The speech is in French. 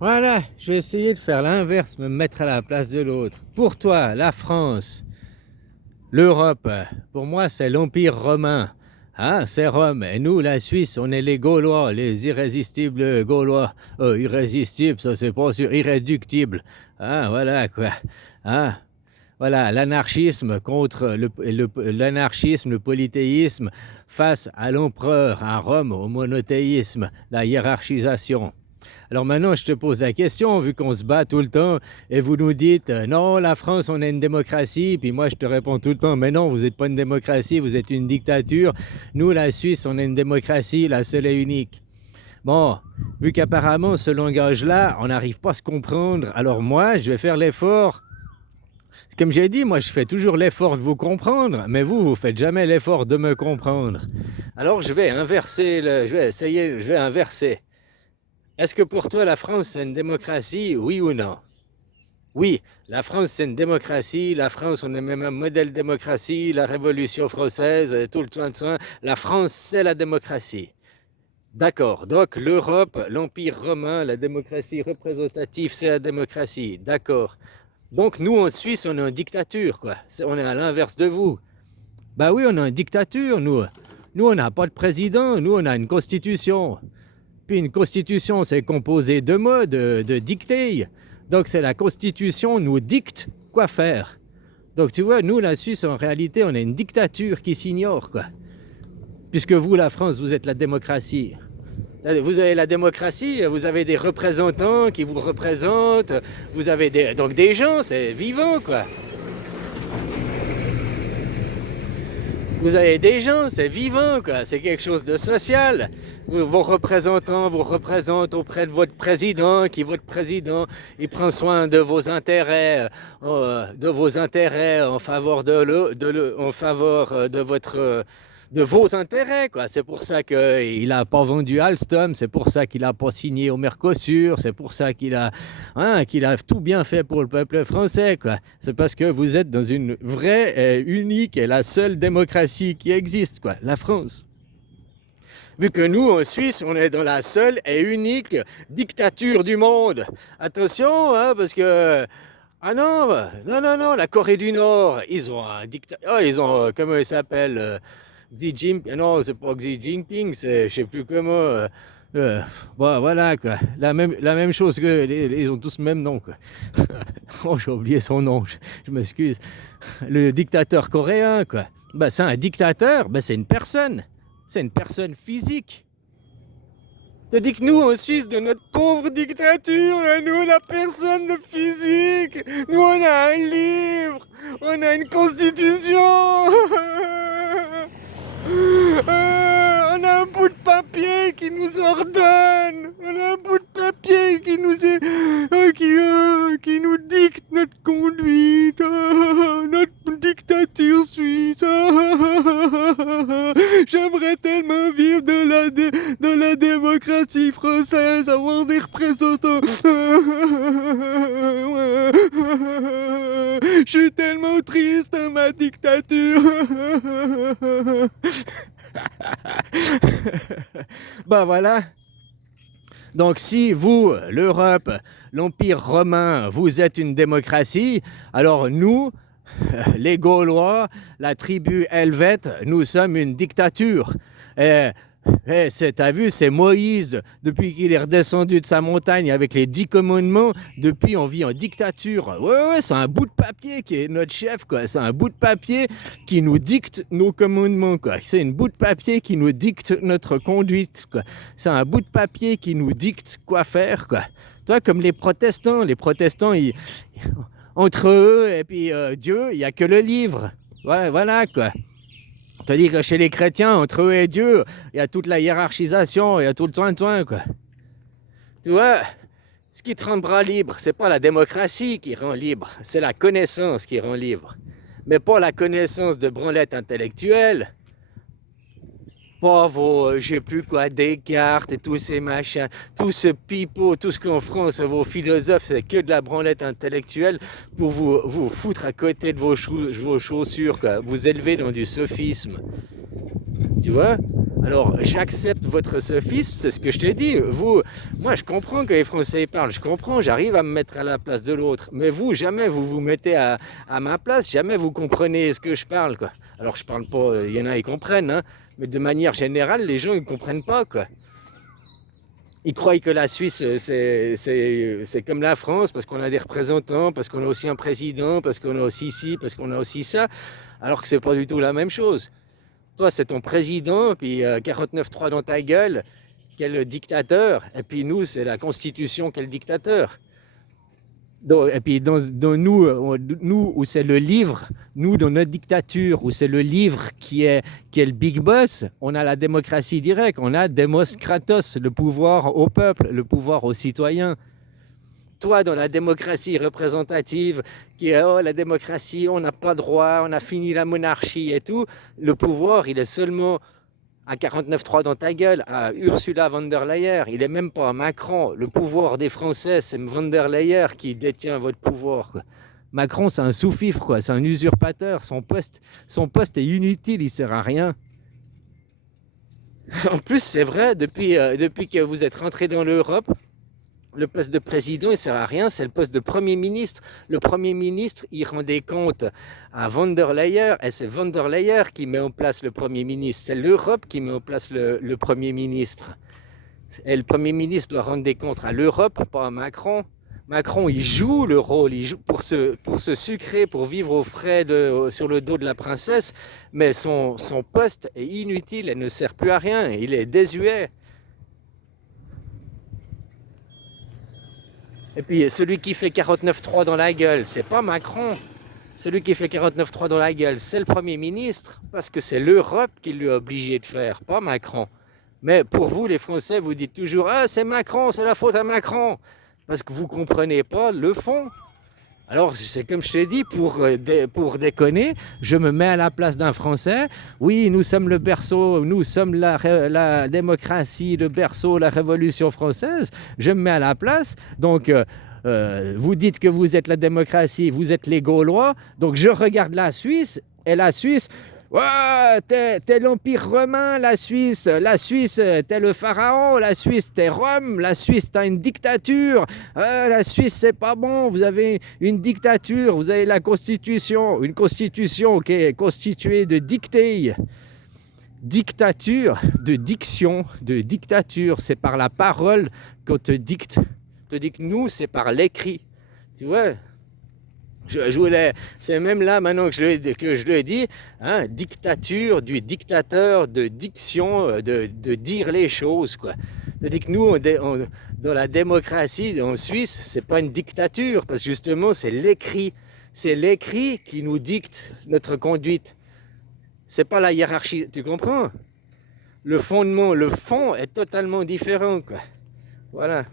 Voilà, je vais essayer de faire l'inverse, me mettre à la place de l'autre. Pour toi, la France, l'Europe, pour moi, c'est l'Empire romain. Hein, c'est Rome. Et nous, la Suisse, on est les Gaulois, les irrésistibles Gaulois. Irrésistibles, ça c'est pas sûr, irréductibles. Hein, voilà quoi. Hein, voilà, l'anarchisme contre l'anarchisme, le polythéisme face à l'empereur, à Rome, au monothéisme, la hiérarchisation. Alors maintenant, je te pose la question, vu qu'on se bat tout le temps, et vous nous dites, non, la France, on est une démocratie, puis moi, je te réponds tout le temps, mais non, vous n'êtes pas une démocratie, vous êtes une dictature. Nous, la Suisse, on est une démocratie, la seule et unique. Bon, vu qu'apparemment, ce langage-là, on n'arrive pas à se comprendre, alors moi, je vais faire l'effort. Comme j'ai dit, moi, je fais toujours l'effort de vous comprendre, mais vous faites jamais l'effort de me comprendre. Alors, je vais inverser, je vais essayer, je vais inverser. Est-ce que pour toi, la France, c'est une démocratie, oui ou non? Oui, la France, c'est une démocratie. La France, on est même un modèle de démocratie. La Révolution française, tout le soin. La France, c'est la démocratie. D'accord. Donc, l'Europe, l'Empire romain, la démocratie représentative, c'est la démocratie. D'accord. Donc, nous, en Suisse, on est en dictature, quoi. On est à l'inverse de vous. Bah oui, on est en dictature, nous. Nous, on n'a pas de président. Nous, on a une constitution. Puis une constitution, c'est composé de mots, de dictées. Donc c'est la constitution nous dicte quoi faire. Donc tu vois, nous, la Suisse, en réalité, on est une dictature qui s'ignore, quoi. Puisque vous, la France, vous êtes la démocratie. Vous avez la démocratie, vous avez des représentants qui vous représentent, vous avez donc des gens, c'est vivant, quoi. Vous avez des gens, c'est vivant, quoi. C'est quelque chose de social. Vos représentants vous représentent auprès de votre président, qui votre président, il prend soin de vos intérêts en faveur en faveur de votre de vos intérêts, quoi. C'est pour ça qu'il n'a pas vendu Alstom, c'est pour ça qu'il n'a pas signé au Mercosur, c'est pour ça qu'il a tout bien fait pour le peuple français, quoi. C'est parce que vous êtes dans une vraie, unique et la seule démocratie qui existe, quoi, la France. Vu que nous, en Suisse, on est dans la seule et unique dictature du monde. Attention, hein, parce que ah non, non, non, non, la Corée du Nord, ils ont un dictateur. Oh, ils ont, comment il s'appelle Xi Jinping. Non, c'est pas Xi Jinping, c'est, je sais plus comment. Bon, voilà, quoi. La même chose que. Ils ont tous le même nom, quoi. Oh, j'ai oublié son nom, je m'excuse. Le dictateur coréen, quoi. Bah, c'est un dictateur, bah, c'est une personne. C'est une personne physique. Tandis que nous, en Suisse, de notre pauvre dictature, là, nous, on n'a personne de physique. Nous, on a un livre. On a une constitution. On a un bout de papier qui nous ordonne. On a un bout de papier qui nous qui nous dicte notre conduite, notre dictature suisse. J'aimerais tellement vivre de la démocratie française, avoir des représentants. Je suis tellement triste dans ma dictature. Bah voilà. Donc si vous, l'Europe, l'Empire romain, vous êtes une démocratie, alors nous, les Gaulois, la tribu helvète, nous sommes une dictature. Et, t'as vu, c'est Moïse, depuis qu'il est redescendu de sa montagne avec les 10 commandements, depuis on vit en dictature. Ouais, c'est un bout de papier qui est notre chef, quoi. C'est un bout de papier qui nous dicte nos commandements, quoi. C'est un bout de papier qui nous dicte notre conduite, quoi. C'est un bout de papier qui nous dicte quoi faire, quoi. Toi, comme les protestants, entre eux et puis Dieu, il n'y a que le livre. Ouais, voilà, quoi. Tandis que chez les chrétiens, entre eux et Dieu, il y a toute la hiérarchisation, il y a tout le soin, quoi. Tu vois, ce qui te rendra libre, c'est pas la démocratie qui rend libre, c'est la connaissance qui rend libre. Mais pas la connaissance de branlettes intellectuelles, pas vos, je sais plus quoi, Descartes et tous ces machins, tout ce pipeau, tout ce qu'en France, vos philosophes, c'est que de la branlette intellectuelle pour vous foutre à côté de vos chaussures, quoi. Vous élever dans du sophisme. Tu vois? Alors, j'accepte votre sophisme, c'est ce que je t'ai dit. Vous, moi, je comprends que les Français parlent, je comprends, j'arrive à me mettre à la place de l'autre. Mais vous, jamais vous vous mettez à ma place, jamais vous comprenez ce que je parle, quoi. Alors, je parle pas, il y en a qui comprennent, hein, mais de manière générale, les gens, ils comprennent pas, quoi. Ils croient que la Suisse, c'est comme la France, parce qu'on a des représentants, parce qu'on a aussi un président, parce qu'on a aussi ci, parce qu'on a aussi ça, alors que c'est pas du tout la même chose. Toi, c'est ton président, puis 49-3 dans ta gueule, quel dictateur. Et puis nous, c'est la Constitution, quel dictateur. Donc, et puis dans nous, où c'est le livre, nous, dans notre dictature, où c'est le livre qui est le big boss, on a la démocratie directe, on a Demos Kratos, le pouvoir au peuple, le pouvoir aux citoyens. Toi, dans la démocratie représentative, qui est oh, la démocratie, on n'a pas droit, on a fini la monarchie et tout, le pouvoir, il est seulement à 49.3 dans ta gueule, à Ursula von der Leyen, il est même pas à Macron. Le pouvoir des Français, c'est von der Leyen qui détient votre pouvoir, quoi. Macron, c'est un sous-fifre, quoi. C'est un usurpateur. Son poste est inutile, il sert à rien. En plus, c'est vrai, depuis que vous êtes rentré dans l'Europe, le poste de président, il ne sert à rien, c'est le poste de Premier ministre. Le Premier ministre, il rend des comptes à von der Leyen, et c'est von der Leyen qui met en place le Premier ministre. C'est l'Europe qui met en place le Premier ministre. Et le Premier ministre doit rendre des comptes à l'Europe, pas à Macron. Macron, il joue le rôle, il joue pour se sucrer, pour vivre aux frais sur le dos de la princesse, mais son poste est inutile, elle ne sert plus à rien, il est désuet. Et puis celui qui fait 49.3 dans la gueule, c'est pas Macron. Celui qui fait 49.3 dans la gueule, c'est le Premier ministre, parce que c'est l'Europe qui lui a obligé de faire, pas Macron. Mais pour vous, les Français, vous dites toujours « Ah, c'est Macron, c'est la faute à Macron !» Parce que vous ne comprenez pas le fond. Alors, c'est comme je t'ai dit, pour déconner, je me mets à la place d'un Français. Oui, nous sommes le berceau, nous sommes la démocratie, le berceau, la Révolution française. Je me mets à la place. Donc, vous dites que vous êtes la démocratie, vous êtes les Gaulois. Donc, je regarde la Suisse, et la Suisse... Ouais, t'es l'Empire romain, la Suisse, t'es le pharaon, la Suisse, t'es Rome, la Suisse, t'as une dictature, la Suisse, c'est pas bon, vous avez une dictature, vous avez la Constitution, une Constitution qui est constituée de dictées, dictature, de diction, de dictature, c'est par la parole qu'on te dicte. On te dit que nous, c'est par l'écrit, tu vois. Je voulais, c'est même là maintenant que je le dis, hein, dictature, du dictateur, de diction, de dire les choses, quoi. C'est-à-dire que nous, dans la démocratie en Suisse, c'est pas une dictature, parce que justement, c'est l'écrit qui nous dicte notre conduite. C'est pas la hiérarchie, tu comprends? Le fond est totalement différent, quoi. Voilà.